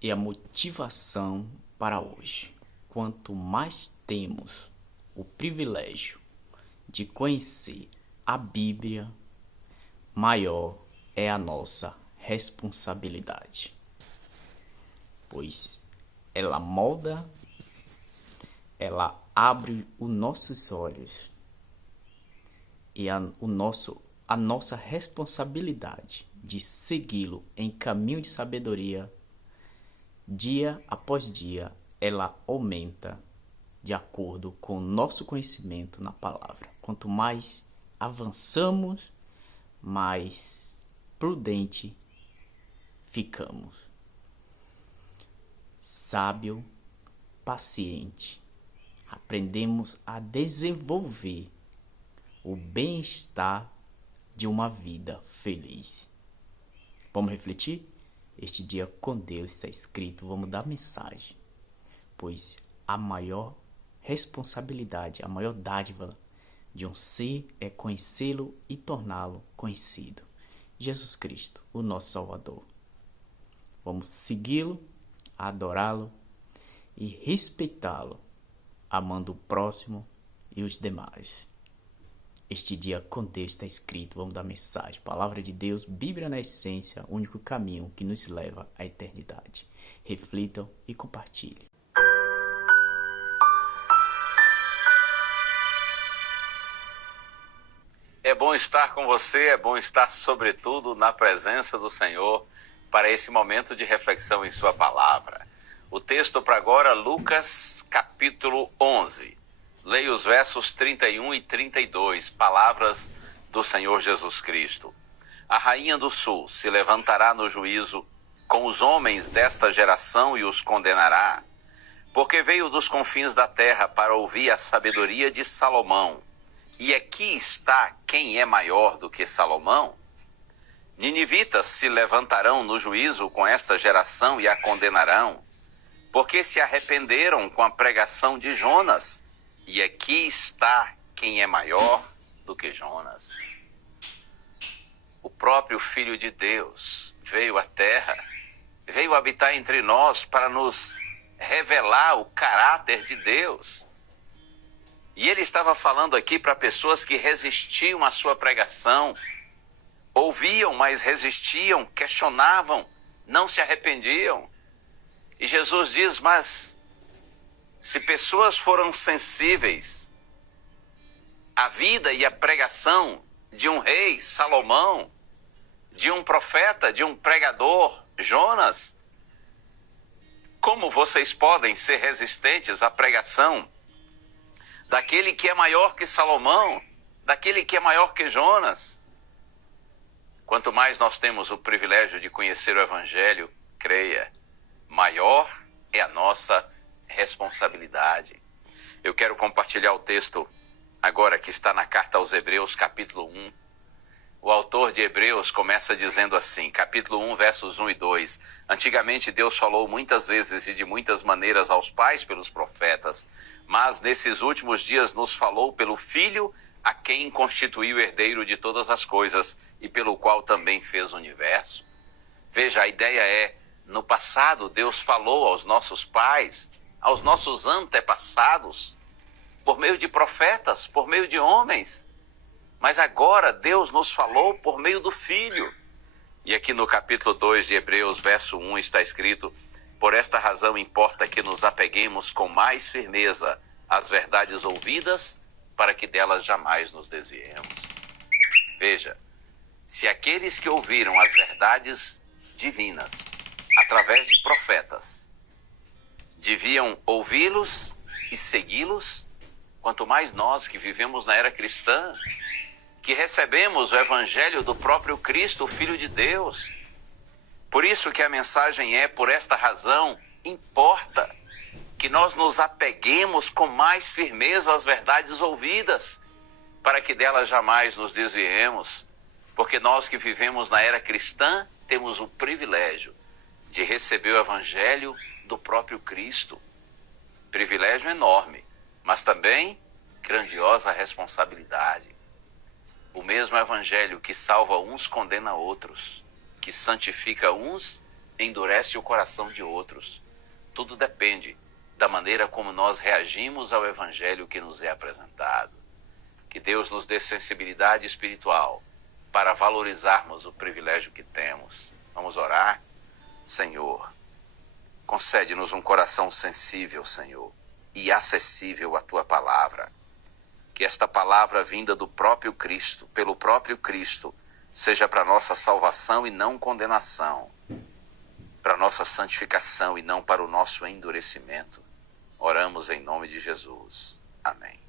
e a motivação para hoje. Quanto mais temos o privilégio de conhecer a Bíblia, maior é a nossa responsabilidade, pois ela molda, ela abre os nossos olhos e a nossa responsabilidade de segui-lo em caminho de sabedoria, dia após dia, ela aumenta de acordo com o nosso conhecimento na palavra. Quanto mais avançamos, mais prudente ficamos. Sábio, paciente, aprendemos a desenvolver o bem-estar de uma vida feliz. Vamos refletir? Este dia com Deus está escrito, vamos dar mensagem, pois a maior responsabilidade, a maior dádiva de um ser é conhecê-lo e torná-lo conhecido. Jesus Cristo, o nosso Salvador. Vamos segui-lo, adorá-lo e respeitá-lo, amando o próximo e os demais. Este dia com Deus está escrito, vamos dar mensagem. Palavra de Deus, Bíblia na essência, único caminho que nos leva à eternidade. Reflitam e compartilhem. É bom estar com você, é bom estar sobretudo na presença do Senhor para esse momento de reflexão em sua palavra. O texto para agora, Lucas capítulo 11. Leia os versos 31 e 32, palavras do Senhor Jesus Cristo. A rainha do sul se levantará no juízo com os homens desta geração e os condenará, porque veio dos confins da terra para ouvir a sabedoria de Salomão. E aqui está quem é maior do que Salomão. Ninivitas se levantarão no juízo com esta geração e a condenarão, porque se arrependeram com a pregação de Jonas. E aqui está quem é maior do que Jonas. O próprio Filho de Deus veio à terra, veio habitar entre nós para nos revelar o caráter de Deus. E ele estava falando aqui para pessoas que resistiam à sua pregação, ouviam, mas resistiam, questionavam, não se arrependiam. E Jesus diz, mas se pessoas foram sensíveis à vida e à pregação de um rei, Salomão, de um profeta, de um pregador, Jonas, como vocês podem ser resistentes à pregação daquele que é maior que Salomão, daquele que é maior que Jonas? Quanto mais nós temos o privilégio de conhecer o Evangelho, creia, maior é a nossa responsabilidade. Eu quero compartilhar o texto agora que está na carta aos Hebreus, capítulo 1. O autor de Hebreus começa dizendo assim, capítulo 1, versos 1 e 2. Antigamente Deus falou muitas vezes e de muitas maneiras aos pais pelos profetas, mas nesses últimos dias nos falou pelo Filho, a quem constituiu herdeiro de todas as coisas e pelo qual também fez o universo. Veja, a ideia é, no passado Deus falou aos nossos pais, aos nossos antepassados, por meio de profetas, por meio de homens. Mas agora Deus nos falou por meio do Filho. E aqui no capítulo 2 de Hebreus, verso 1, está escrito, por esta razão importa que nos apeguemos com mais firmeza às verdades ouvidas, para que delas jamais nos desviemos. Veja, se aqueles que ouviram as verdades divinas, através de profetas, deviam ouvi-los e segui-los, quanto mais nós que vivemos na era cristã, que recebemos o Evangelho do próprio Cristo, o Filho de Deus. Por isso que a mensagem é, por esta razão, importa que nós nos apeguemos com mais firmeza às verdades ouvidas, para que delas jamais nos desviemos, porque nós que vivemos na era cristã, temos o privilégio de receber o Evangelho do próprio Cristo. Privilégio enorme, mas também grandiosa responsabilidade. O mesmo Evangelho que salva uns condena outros, que santifica uns endurece o coração de outros. Tudo depende da maneira como nós reagimos ao evangelho que nos é apresentado. Que Deus nos dê sensibilidade espiritual para valorizarmos o privilégio que temos. Vamos orar? Senhor, concede-nos um coração sensível, Senhor, e acessível à Tua palavra. Que esta palavra vinda do próprio Cristo, pelo próprio Cristo, seja para nossa salvação e não condenação, para nossa santificação e não para o nosso endurecimento. Oramos em nome de Jesus. Amém.